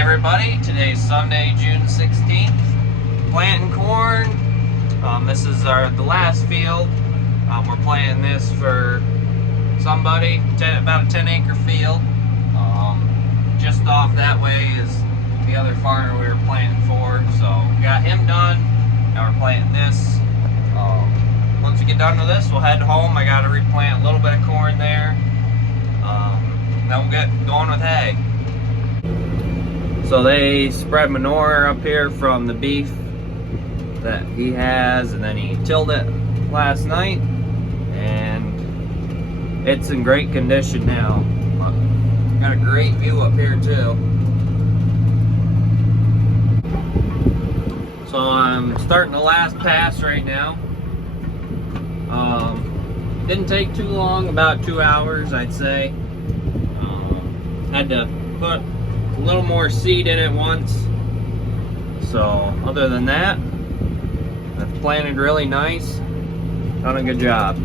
everybody, today's Sunday, June 16th. Planting corn. This is the last field. We're planting this for somebody, about a 10-acre field. Just off that way is the other farmer we were planting for. So got him done. Now we're planting this. Once we get done with this, we'll head home. I got to replant a little bit of corn there. Then we'll get going with hay. So they spread manure up here from the beef that he has, and then he tilled it last night, and it's in great condition now. Got a great view up here too. So I'm starting the last pass right now. Didn't take too long, about 2 hours I'd say. Had to put a little more seed in it once. So other than that, I've planted really nice. Done a good job.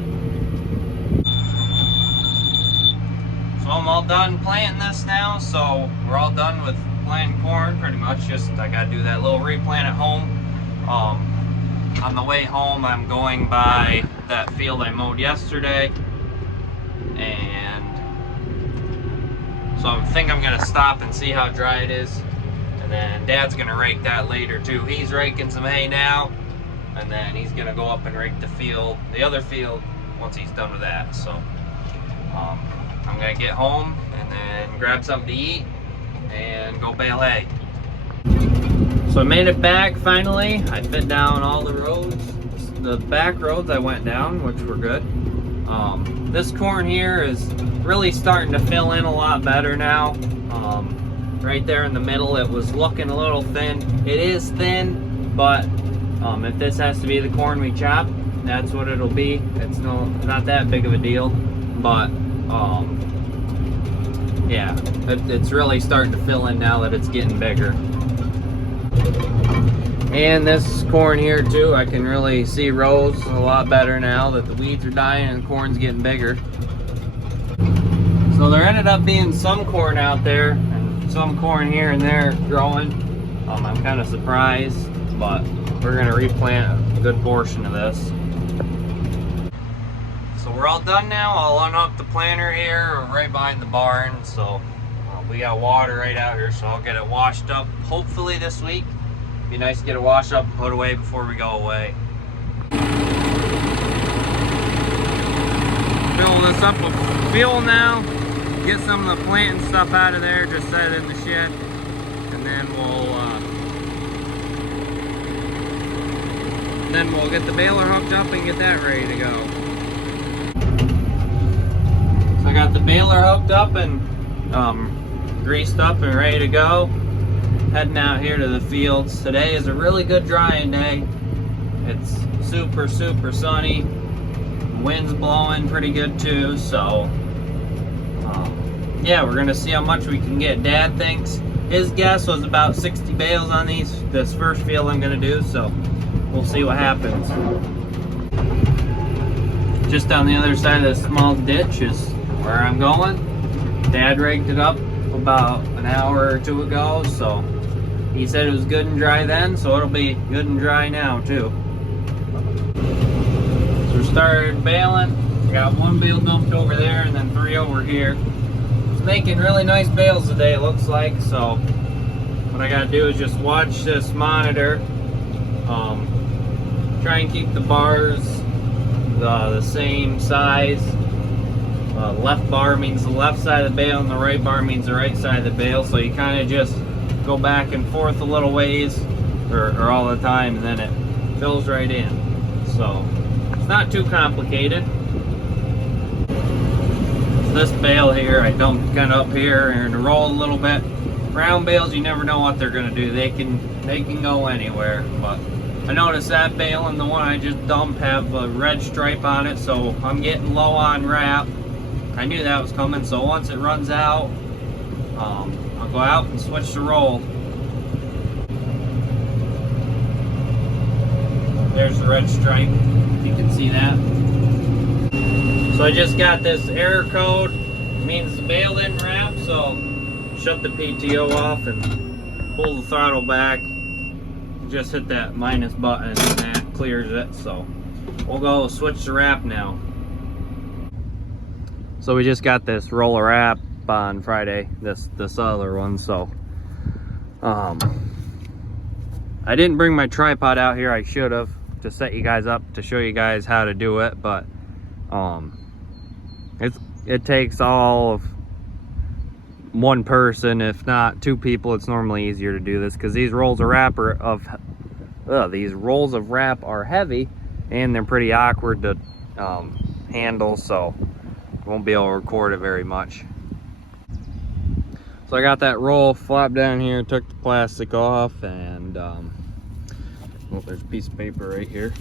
So I'm all done planting this now. So we're all done with planting corn pretty much. Just I gotta do that little replant at home. On the way home, I'm going by that field I mowed yesterday, and so I think I'm gonna stop and see how dry it is, and then Dad's gonna rake that later too. He's raking some hay now, and then he's gonna go up and rake the other field once he's done with that. So I'm gonna get home and then grab something to eat and go bale hay. So I made it back finally. I fit down all the roads. The back roads I went down, which were good. This corn here is really starting to fill in a lot better now. Right there in the middle, it was looking a little thin. It is thin, but if this has to be the corn we chop, that's what it'll be. It's not that big of a deal, but yeah, it's really starting to fill in now that it's getting bigger. And this corn here too, I can really see rows a lot better now that the weeds are dying and the corn's getting bigger. So there ended up being some corn out there and some corn here and there growing. I'm kind of surprised, but we're gonna replant a good portion of this. So we're all done now. I'll unhook the planter here right behind the barn. So we got water right out here, so I'll get it washed up hopefully this week. Be nice to get it washed up and put away before we go away. Fill this up with fuel now. Get some of the planting stuff out of there. Just set it in the shed, and then we'll get the baler hooked up and get that ready to go. So I got the baler hooked up and greased up and ready to go. Heading out here to the fields. Today is a really good drying day. It's super sunny. Wind's blowing pretty good too, so yeah, we're gonna see how much we can get. Dad thinks his guess was about 60 bales on this first field I'm gonna do, so we'll see what happens. Just on the other side of the small ditch is where I'm going. Dad raked it up about an hour or two ago, so he said it was good and dry then, so it'll be good and dry now too. So we started baling. We got one bale dumped over there and then 3 over here. It's making really nice bales today, it looks like. So what I gotta do is just watch this monitor. Try and keep the bars the same size. Left bar means the left side of the bale and the right bar means the right side of the bale. So you kind of just go back and forth a little ways or all the time, and then it fills right in. So it's not too complicated. So this bale here I dumped kind of up here and roll a little bit. Round bales, you never know what they're going to do. They can go anywhere, but I noticed that bale and the one I just dumped have a red stripe on it, so I'm getting low on wrap. I knew that was coming, so once it runs out, I'll go out and switch the roll. There's the red stripe, you can see that. So I just got this error code. It means the bale didn't wrap, so shut the PTO off and pull the throttle back, just hit that minus button and that clears it. So we'll go switch the wrap now. So we just got this roll of wrap on Friday, this other one. So I didn't bring my tripod out here. I should have, to set you guys up to show you guys how to do it, but it takes all of one person, if not two people. It's normally easier to do this because these rolls of wrap are heavy and they're pretty awkward to handle, so won't be able to record it very much. So I got that roll flopped down here, took the plastic off, and oh, there's a piece of paper right here.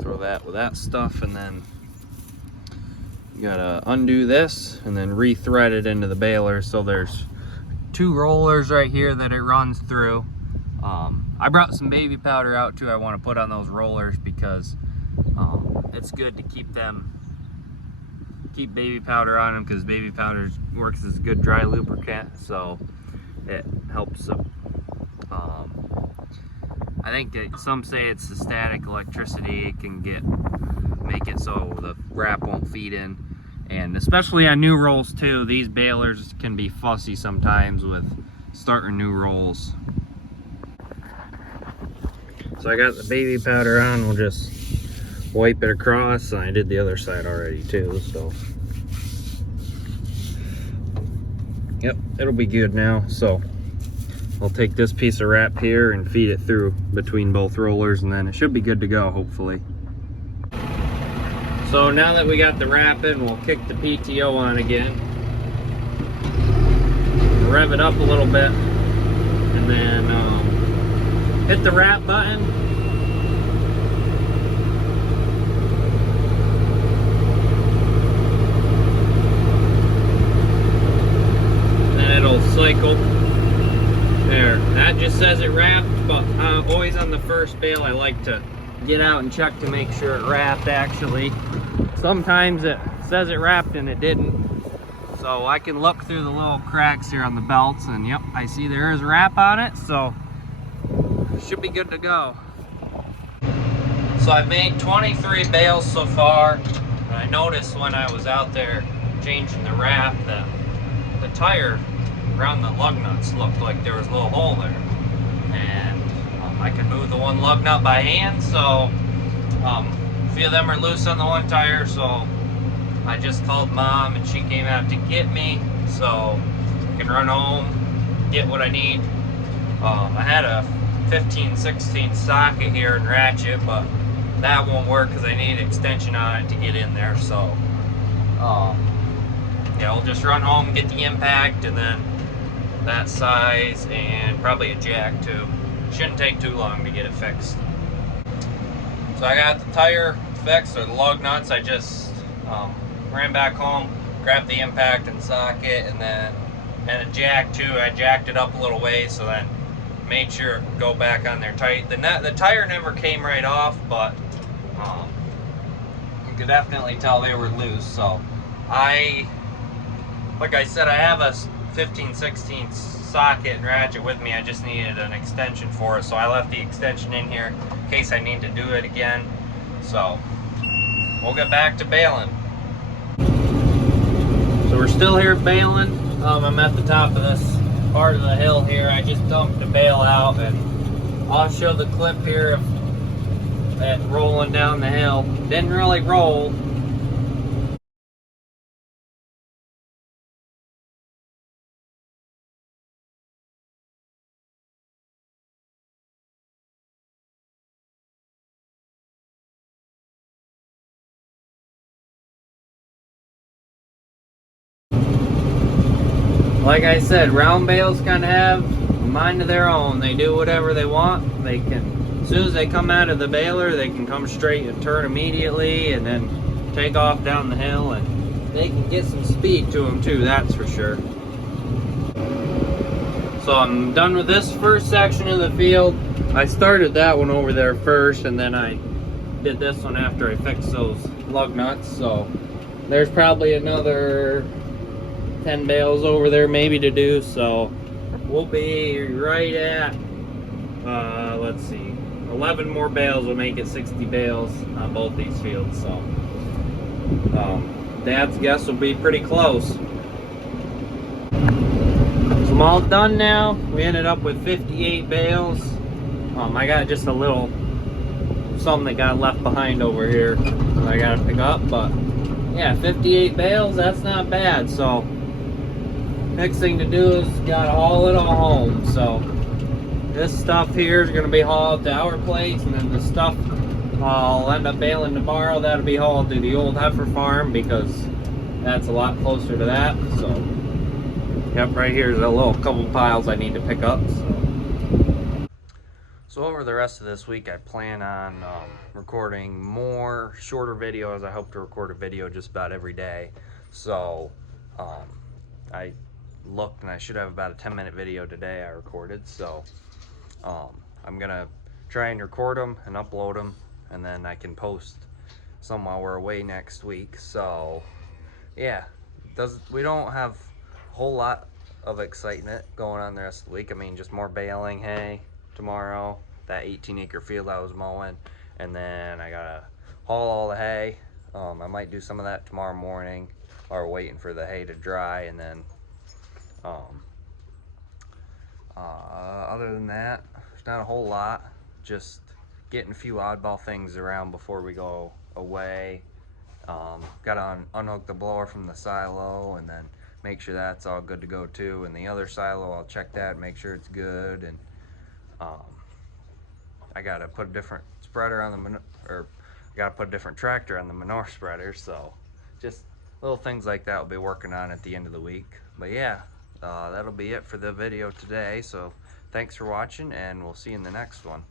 Throw that with that stuff, and then you gotta undo this and then re-thread it into the baler. So there's two rollers right here that it runs through. I brought some baby powder out too. I want to put on those rollers because it's good to keep baby powder on them, because baby powder works as a good dry lubricant, so it helps them. I think some say it's the static electricity. It can make it so the wrap won't feed in, and especially on new rolls too, these balers can be fussy sometimes with starting new rolls. So I got the baby powder on. We'll just wipe it across, and I did the other side already too, so yep, it'll be good now. So I'll take this piece of wrap here and feed it through between both rollers, and then it should be good to go, hopefully. So now that we got the wrap in, we'll kick the PTO on again, rev it up a little bit, and then hit the wrap button. Then it'll cycle. There, that just says it wrapped, but always on the first bale I like to get out and check to make sure it wrapped actually. Sometimes it says it wrapped and it didn't. So I can look through the little cracks here on the belts, and yep, I see there is a wrap on it, so should be good to go. So I've made 23 bales so far, and I noticed when I was out there changing the wrap that the tire around the lug nuts looked like there was a little hole there, and I could move the one lug nut by hand, so a few of them are loose on the one tire, so I just called Mom and she came out to get me so I can run home, get what I need. I had a 15/16 socket here and ratchet, but that won't work because I need an extension on it to get in there. So yeah, I'll just run home, get the impact, and then that size, and probably a jack too. Shouldn't take too long to get it fixed. So I got the tire fixed, or the lug nuts. I just ran back home, grabbed the impact and socket, and then a jack too. I jacked it up a little ways, so then made sure it would go back on there tight. The tire never came right off, but you could definitely tell they were loose. So like I said, I have a 15/16 socket and ratchet with me. I just needed an extension for it, so I left the extension in here in case I need to do it again. So we'll get back to baling. So we're still here baling. I'm at the top of this part of the hill here. I just dumped the bale out, and I'll show the clip here of it rolling down the hill. Didn't really roll. Like I said, round bales kind of have a mind of their own. They do whatever they want. They can, as soon as they come out of the baler, they can come straight and turn immediately, and then take off down the hill, and they can get some speed to them too, that's for sure. So I'm done with this first section of the field. I started that one over there first, and then I did this one after I fixed those lug nuts. So there's probably another 10 bales over there maybe to do, so we'll be right at, let's see, 11 more bales will make it 60 bales on both these fields. So Dad's guess will be pretty close. So I'm all done now. We ended up with 58 bales. I got just a little something that got left behind over here that I gotta pick up, but yeah, 58 bales, that's not bad. So next thing to do is gotta haul it all home. So this stuff here is gonna be hauled to our place, and then the stuff I'll end up baling tomorrow, that'll be hauled to the old heifer farm because that's a lot closer to that. So yep, right here's a little couple piles I need to pick up. So over the rest of this week, I plan on recording more shorter videos. I hope to record a video just about every day. So I looked and I should have about a 10-minute video today I recorded. So I'm gonna try and record them and upload them, and then I can post some while we're away next week. So yeah, we don't have a whole lot of excitement going on the rest of the week. I mean, just more baling hay tomorrow, that 18-acre field I was mowing, and then I gotta haul all the hay. I might do some of that tomorrow morning, or waiting for the hay to dry, and then other than that, there's not a whole lot. Just getting a few oddball things around before we go away. Gotta unhook the blower from the silo and then make sure that's all good to go too. And the other silo, I'll check that, make sure it's good. And I gotta put a different spreader on the I gotta put a different tractor on the manure spreader. So just little things like that I'll be working on at the end of the week. But yeah, that'll be it for the video today. So thanks for watching, and we'll see you in the next one.